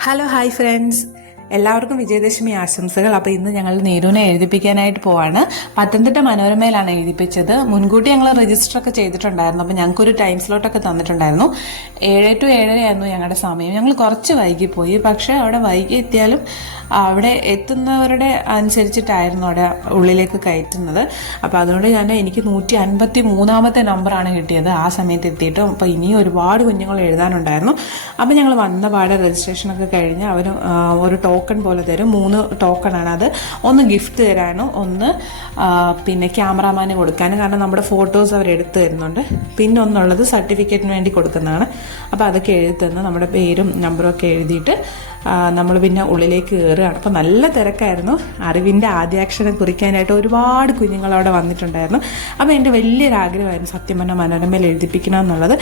Hello hi friends എല്ലാവർക്കും വിജയദശമി ആശംസകൾ. അപ്പോൾ ഇന്ന് ഞങ്ങൾ നീരുവിനെ എഴുതിപ്പിക്കാനായിട്ട് പോവാണ്. പത്തനംതിട്ട മനോരമയിലാണ് എഴുതിപ്പിച്ചത്. മുൻകൂട്ടി ഞങ്ങൾ രജിസ്റ്റർ ഒക്കെ ചെയ്തിട്ടുണ്ടായിരുന്നു. അപ്പോൾ ഞങ്ങൾക്കൊരു ടൈം സ്ലോട്ടൊക്കെ തന്നിട്ടുണ്ടായിരുന്നു. ഏഴ് ടു ഏഴരയായിരുന്നു ഞങ്ങളുടെ സമയം. ഞങ്ങൾ കുറച്ച് വൈകി പോയി പക്ഷേ അവിടെ വൈകി എത്തിയാലും അവിടെ എത്തുന്നവരുടെ അനുസരിച്ചിട്ടായിരുന്നു അവിടെ ഉള്ളിലേക്ക് കയറ്റുന്നത്. അപ്പോൾ അതുകൊണ്ട് ഞാൻ എനിക്ക് നൂറ്റി അൻപത്തി മൂന്നാമത്തെ നമ്പറാണ് കിട്ടിയത് ആ സമയത്ത് എത്തിയിട്ട്. അപ്പോൾ ഇനിയും ഒരുപാട് കുഞ്ഞുങ്ങൾ എഴുതാനുണ്ടായിരുന്നു. അപ്പോൾ ഞങ്ങൾ വന്ന പാടെ രജിസ്ട്രേഷനൊക്കെ കഴിഞ്ഞ് അവർ ഒരു ടോക്കൺ പോലെ തരും. മൂന്ന് ടോക്കണാണ് അത്. ഒന്ന് ഗിഫ്റ്റ് തരാനും ഒന്ന് പിന്നെ ക്യാമറാമാന് കൊടുക്കാനും. കാരണം നമ്മുടെ ഫോട്ടോസ് അവർ എടുത്തു തരുന്നുണ്ട്. പിന്നെ ഒന്നുള്ളത് സർട്ടിഫിക്കറ്റിന് വേണ്ടി കൊടുക്കുന്നതാണ്. അപ്പോൾ അതൊക്കെ എഴുതി തന്ന് നമ്മുടെ പേരും നമ്പറും ഒക്കെ എഴുതിയിട്ട് നമ്മൾ പിന്നെ ഉള്ളിലേക്ക് കയറുകയാണ് അപ്പോൾ നല്ല തിരക്കായിരുന്നു. അറിവിന്റെ ആദ്യാക്ഷരം കുറിക്കാനായിട്ട് ഒരുപാട് കുഞ്ഞുങ്ങൾ അവിടെ വന്നിട്ടുണ്ടായിരുന്നു. അപ്പോൾ എന്റെ വലിയൊരു ആഗ്രഹമായിരുന്നു സത്യം പറഞ്ഞാൽ മനോരമയിൽ എഴുതിപ്പിക്കണം എന്നുള്ളത്.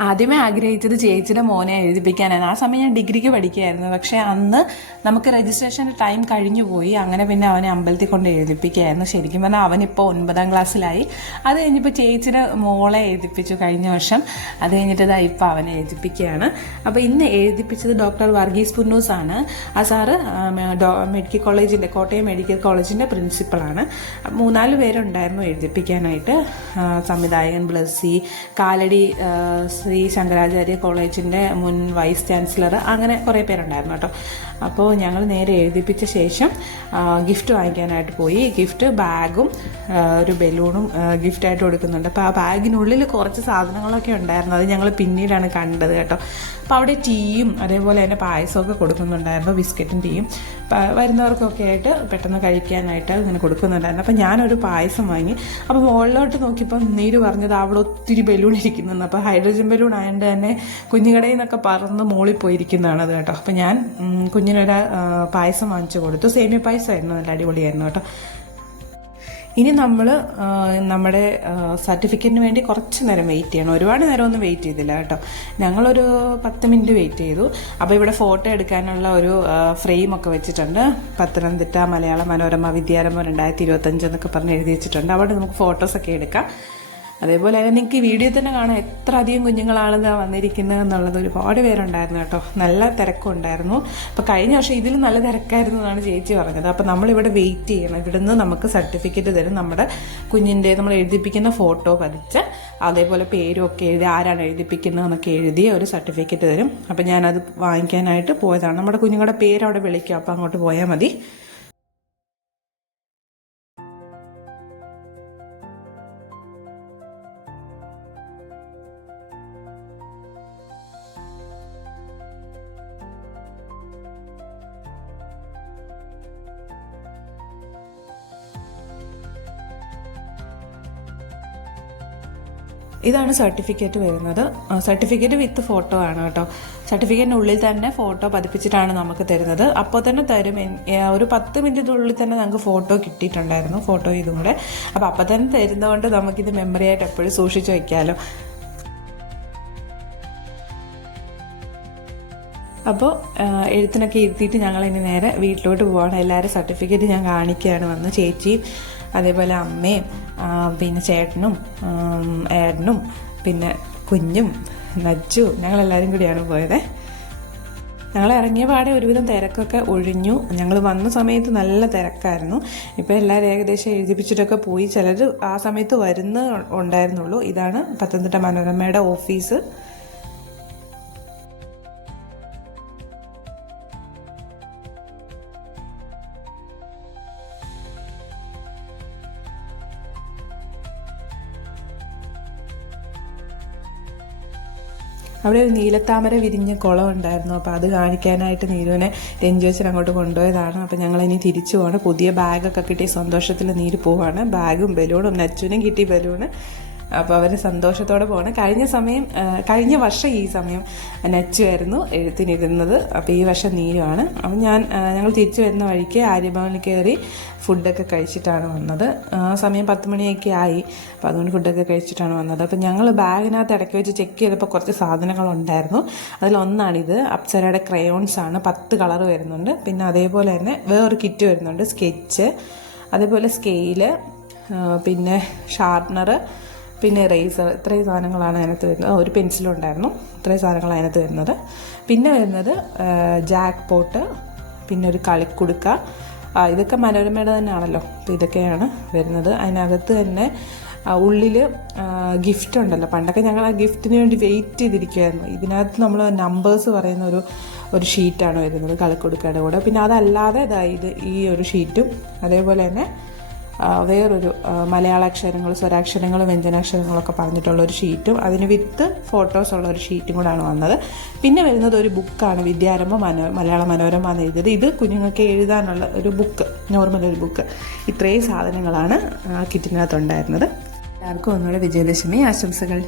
ആദ്യമേ ആഗ്രഹിച്ചത് ചേച്ചിയുടെ മോനെ എഴുതിപ്പിക്കാനാണ് ആ സമയം ഞാൻ ഡിഗ്രിക്ക് പഠിക്കുകയായിരുന്നു. പക്ഷേ അന്ന് നമുക്ക് രജിസ്ട്രേഷന്റെ ടൈം കഴിഞ്ഞു പോയി. അങ്ങനെ പിന്നെ അവനെ അമ്പലത്തിൽ കൊണ്ട് എഴുതിപ്പിക്കുകയായിരുന്നു. ശരിക്കും പറഞ്ഞാൽ അവനിപ്പോൾ ഒൻപതാം ക്ലാസ്സിലായി. അത് കഴിഞ്ഞിപ്പോൾ ചേച്ചിയുടെ മോളെ എഴുതിപ്പിച്ചു കഴിഞ്ഞ വർഷം. അത് കഴിഞ്ഞിട്ട് ഇതാ ഇപ്പോൾ അവനെ എഴുതിപ്പിക്കുകയാണ്. അപ്പോൾ ഇന്ന് എഴുതിപ്പിച്ചത് ഡോക്ടർ വർഗീസ് പുന്നൂസ് ആണ്. ആ സാറ് മെഡിക്കൽ കോളേജിന്റെ കോട്ടയം മെഡിക്കൽ കോളേജിന്റെ പ്രിൻസിപ്പളാണ് മൂന്നാൽ പേരുണ്ടായിരുന്നു എഴുതിപ്പിക്കാനായിട്ട്. സംവിധായകൻ ബ്ലസ്സി കാലടി ശ്രീ ശങ്കരാചാര്യ കോളേജിന്റെ മുൻ വൈസ് ചാൻസലർ അങ്ങനെ കുറേ പേരുണ്ടായിരുന്നു കേട്ടോ. അപ്പോൾ ഞങ്ങൾ നേരെ എഴുതിപ്പിച്ച ശേഷം ഗിഫ്റ്റ് വാങ്ങിക്കാനായിട്ട് പോയി. ഗിഫ്റ്റ് ബാഗും ഒരു ബലൂണും ഗിഫ്റ്റായിട്ട് കൊടുക്കുന്നുണ്ട്. അപ്പോൾ ആ ബാഗിനുള്ളിൽ കുറച്ച് സാധനങ്ങളൊക്കെ ഉണ്ടായിരുന്നു. അത് ഞങ്ങൾ പിന്നീടാണ് കണ്ടത് കേട്ടോ. അപ്പോൾ അവിടെ ടീയും അതേപോലെ തന്നെ പായസമൊക്കെ കൊടുക്കുന്നുണ്ടായിരുന്നു ബിസ്ക്കറ്റും ടീയും. വരുന്നവർക്കൊക്കെ ആയിട്ട് പെട്ടെന്ന് കഴിക്കാനായിട്ട് ഇങ്ങനെ കൊടുക്കുന്നുണ്ടായിരുന്നു. അപ്പോൾ ഞാനൊരു പായസം വാങ്ങി. അപ്പോൾ മുകളിലോട്ട് നോക്കിയപ്പോൾ നീര് പറഞ്ഞത് അവിടെ ഒത്തിരി ബലൂൺ ഇരിക്കുന്നുണ്ട്. അപ്പോൾ ഹൈഡ്രജൻ ബലൂൺ ആയതുകൊണ്ട് തന്നെ കുഞ്ഞുകടയിൽ നിന്നൊക്കെ പറന്ന് മോളിൽ അത് കേട്ടോ. അപ്പോൾ ഞാൻ കുഞ്ഞിനൊരു പായസം വാങ്ങിച്ചു കൊടുത്തു. സേമിയ പായസമായിരുന്നു നല്ല അടിപൊളിയായിരുന്നു കേട്ടോ. ഇനി നമ്മൾ നമ്മുടെ സർട്ടിഫിക്കറ്റിന് വേണ്ടി കുറച്ച് നേരം വെയിറ്റ് ചെയ്യണം. ഒരുപാട് നേരം ഒന്നും വെയിറ്റ് ചെയ്തില്ല കേട്ടോ. ഞങ്ങളൊരു പത്ത് മിനിറ്റ് വെയിറ്റ് ചെയ്തു. അപ്പോൾ ഇവിടെ ഫോട്ടോ എടുക്കാനുള്ള ഒരു ഫ്രെയിമൊക്കെ വെച്ചിട്ടുണ്ട്. പത്തനംതിട്ട മലയാള മനോരമ വിദ്യാരംഭം രണ്ടായിരത്തി ഇരുപത്തഞ്ച് എന്നൊക്കെ പറഞ്ഞ് എഴുതി വെച്ചിട്ടുണ്ട്. അവിടെ നമുക്ക് ഫോട്ടോസൊക്കെ എടുക്കാം. അതേപോലെ തന്നെ നിങ്ങൾക്ക് വീഡിയോ തന്നെ കാണാം എത്ര അധികം കുഞ്ഞുങ്ങളാണ് ഇതാ വന്നിരിക്കുന്നത് എന്നുള്ളത് ഒരുപാട് പേരുണ്ടായിരുന്നു കേട്ടോ. നല്ല തിരക്കുണ്ടായിരുന്നു അപ്പോൾ കഴിഞ്ഞ വർഷം ഇതിലും നല്ല തിരക്കായിരുന്നു എന്നാണ് ചേച്ചി പറഞ്ഞത്. അപ്പോൾ നമ്മളിവിടെ വെയിറ്റ് ചെയ്യണം. ഇവിടുന്ന് നമുക്ക് സർട്ടിഫിക്കറ്റ് തരും. നമ്മുടെ കുഞ്ഞിന്റെ നമ്മൾ എഴുതിപ്പിക്കുന്ന ഫോട്ടോ പതിച്ച് അതേപോലെ പേരും ഒക്കെ എഴുതി ആരാണ് എഴുതിപ്പിക്കുന്നതെന്നൊക്കെ എഴുതി ഒരു സർട്ടിഫിക്കറ്റ് തരും. അപ്പോൾ ഞാനത് വാങ്ങിക്കാനായിട്ട് പോയതാണ്. നമ്മുടെ കുഞ്ഞുങ്ങളുടെ പേര് അവിടെ വിളിക്കും. അപ്പോൾ അങ്ങോട്ട് പോയാൽ മതി. ഇതാണ് സർട്ടിഫിക്കറ്റ് വരുന്നത്. സർട്ടിഫിക്കറ്റ് വിത്ത് ഫോട്ടോ ആണ് കേട്ടോ. സർട്ടിഫിക്കറ്റിന്റെ ഉള്ളിൽ തന്നെ ഫോട്ടോ പതിപ്പിച്ചിട്ടാണ് നമുക്ക് തരുന്നത്. അപ്പോൾ തന്നെ തരും. ഒരു പത്ത് മിനിറ്റിനുള്ളിൽ തന്നെ നമുക്ക് ഫോട്ടോ കിട്ടിയിട്ടുണ്ടായിരുന്നു ഫോട്ടോ ഇതും കൂടെ. അപ്പോൾ അപ്പോൾ തന്നെ തരുന്നതുകൊണ്ട് നമുക്കിത് മെമ്മറി ആയിട്ട് എപ്പോഴും സൂക്ഷിച്ച് വയ്ക്കാമല്ലോ അപ്പോൾ എഴുത്തിനൊക്കെ ഇരുത്തിയിട്ട് ഞങ്ങൾ ഇനി നേരെ വീട്ടിലോട്ട് പോവാണ്. എല്ലാവരും സർട്ടിഫിക്കറ്റ് ഞാൻ കാണിക്കുകയാണ് വന്ന് ചേച്ചിയും അതേപോലെ അമ്മയും പിന്നെ ചേട്ടനും ഏട്ടനും പിന്നെ കുഞ്ഞും നജ്ജു ഞങ്ങളെല്ലാവരും കൂടിയാണ് പോയത്. ഞങ്ങൾ ഇറങ്ങിയ പാടെ ഒരുവിധം തിരക്കൊക്കെ ഒഴിഞ്ഞു. ഞങ്ങൾ വന്ന സമയത്ത് നല്ല തിരക്കായിരുന്നു. ഇപ്പോൾ എല്ലാവരും ഏകദേശം എഴുതിപ്പിച്ചിട്ടൊക്കെ പോയി. ചിലർ ആ സമയത്ത് വരുന്ന ഉണ്ടായിരുന്നുള്ളൂ. ഇതാണ് പത്തനംതിട്ട മനോരമയുടെ ഓഫീസ്. അവിടെ ഒരു നീലത്താമര വിരിഞ്ഞ കുളം ഉണ്ടായിരുന്നു. അപ്പോൾ അത് കാണിക്കാനായിട്ട് നീരുവിനെ രഞ്ജോച്ചൻ അങ്ങോട്ട് കൊണ്ടുപോയതാണ്. അപ്പോൾ ഞങ്ങൾ ഇനി തിരിച്ചു പോകണം. പുതിയ ബാഗൊക്കെ കിട്ടി. സന്തോഷത്തിൽ നീര് പോവാണ്. ബാഗും ബലൂണും നച്ചുനും കിട്ടി ബലൂണ് അപ്പോൾ അവർ സന്തോഷത്തോടെ പോകണം കഴിഞ്ഞ സമയം കഴിഞ്ഞ വർഷം ഈ സമയം നച്ചുമായിരുന്നു എഴുത്തിനിരുന്നത്. അപ്പോൾ ഈ വർഷം നീരുമാണ് അപ്പം ഞാൻ ഞങ്ങൾ തിരിച്ചു വരുന്ന വഴിക്ക് ആര്യഭവനിൽ കയറി ഫുഡൊക്കെ കഴിച്ചിട്ടാണ് വന്നത്. ആ സമയം പത്ത് മണിയൊക്കെ ആയി. അപ്പോൾ അതുകൊണ്ട് ഫുഡൊക്കെ കഴിച്ചിട്ടാണ് വന്നത്. അപ്പോൾ ഞങ്ങൾ ബാഗിനകത്ത് ഇടയ്ക്ക് വെച്ച് ചെക്ക് ചെയ്തപ്പോൾ കുറച്ച് സാധനങ്ങളുണ്ടായിരുന്നു. അതിലൊന്നാണിത്. അപ്സരയുടെ ക്രയോൺസ് ആണ്. പത്ത് കളർ വരുന്നുണ്ട്. പിന്നെ അതേപോലെ തന്നെ വേറൊരു കിറ്റ് വരുന്നുണ്ട്. സ്കെച്ച്. അതേപോലെ സ്കെയിൽ. പിന്നെ ഷാർപ്നർ പിന്നെ റേസർ ഇത്രയും സാധനങ്ങളാണ് അതിനകത്ത് വരുന്നത്. ഒരു പെൻസിലും ഉണ്ടായിരുന്നു. ഇത്രയും സാധനങ്ങളാണ് അതിനകത്ത് വരുന്നത്. പിന്നെ വരുന്നത് ജാക്ക് പോട്ട് പിന്നെ ഒരു കളിക്കുടുക്ക. ഇതൊക്കെ മനോരമയുടെ തന്നെയാണല്ലോ. അപ്പോൾ ഇതൊക്കെയാണ് വരുന്നത്. അതിനകത്ത് തന്നെ ഉള്ളിൽ ഗിഫ്റ്റ് ഉണ്ടല്ലോ. പണ്ടൊക്കെ ഞങ്ങൾ ആ ഗിഫ്റ്റിന് വേണ്ടി വെയിറ്റ് ചെയ്തിരിക്കുമായിരുന്നു ഇതിനകത്ത് നമ്മൾ നമ്പേഴ്സ് പറയുന്ന ഒരു ഒരു ഷീറ്റാണ് വരുന്നത് കളിക്കൊടുക്കയുടെ കൂടെ. പിന്നെ അതല്ലാതെ ഇതാ ഇത് ഈ ഒരു ഷീറ്റും അതേപോലെ തന്നെ വേറൊരു മലയാള അക്ഷരങ്ങൾ സ്വരാക്ഷരങ്ങൾ വ്യഞ്ജനാക്ഷരങ്ങളൊക്കെ പറഞ്ഞിട്ടുള്ള ഒരു ഷീറ്റും അതിന് വിത്ത് ഫോട്ടോസ് ഉള്ള ഒരു ഷീറ്റും കൂടാണ് വന്നത്. പിന്നെ വരുന്നത് ഒരു ബുക്കാണ് വിദ്യാരംഭ മനോ മലയാള മനോരമ എന്ന് എഴുതിയത്. ഇത് കുഞ്ഞുങ്ങൾക്ക് എഴുതാനുള്ള ഒരു ബുക്ക് നോർമൽ ഒരു ബുക്ക് ഇത്രയും സാധനങ്ങളാണ് ആ കിറ്റിനകത്ത് ഉണ്ടായിരുന്നത് എല്ലാവർക്കും ഒന്നുകൂടെ വിജയദശമി ആശംസകൾ.